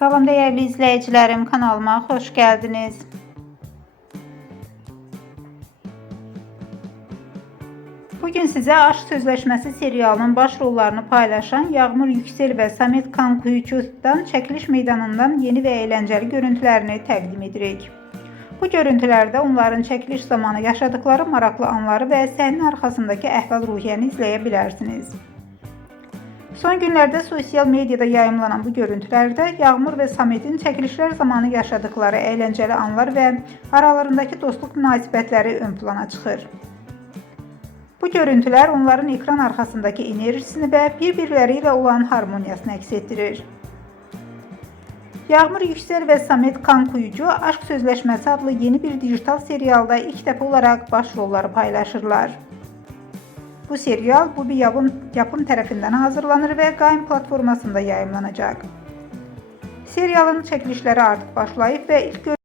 Salam değerli izleyicilerim, kanalıma hoş geldiniz. Bugün size Aşk Sözleşmesi serialının başrollarını paylaşan Yağmur Yüksel ve Samet Kankuyucu'dan çekiliş meydanından yeni ve eğlenceli görüntülerini təqdim edirik. Bu görüntülerde onların çekiliş zamanı yaşadıkları maraqlı anları ve sahnenin arkasındaki əhval-ruhiyyəni izleyebilirsiniz. Son günlerde sosyal medyada yayımlanan bu görüntülerde Yağmur ve Samet'in çekilişler zamanı yaşadıkları eğlenceli anlar ve aralarındaki dostluk münasibətləri ön plana çıxır. Bu görüntüler onların ekran arkasındaki enerjisini ve birbirleriyle olan harmoniyasını əks etdirir. Yağmur Yüksel ve Samet Kankuyucu Aşk Sözleşmesi adlı yeni bir dijital serialda ilk defa olarak başrolları paylaşırlar. Bu serial Bubi Yapım tarafından hazırlanır ve Gaim platformasında yayımlanacak. Serialın çekilişleri artık başlayıp ve ilk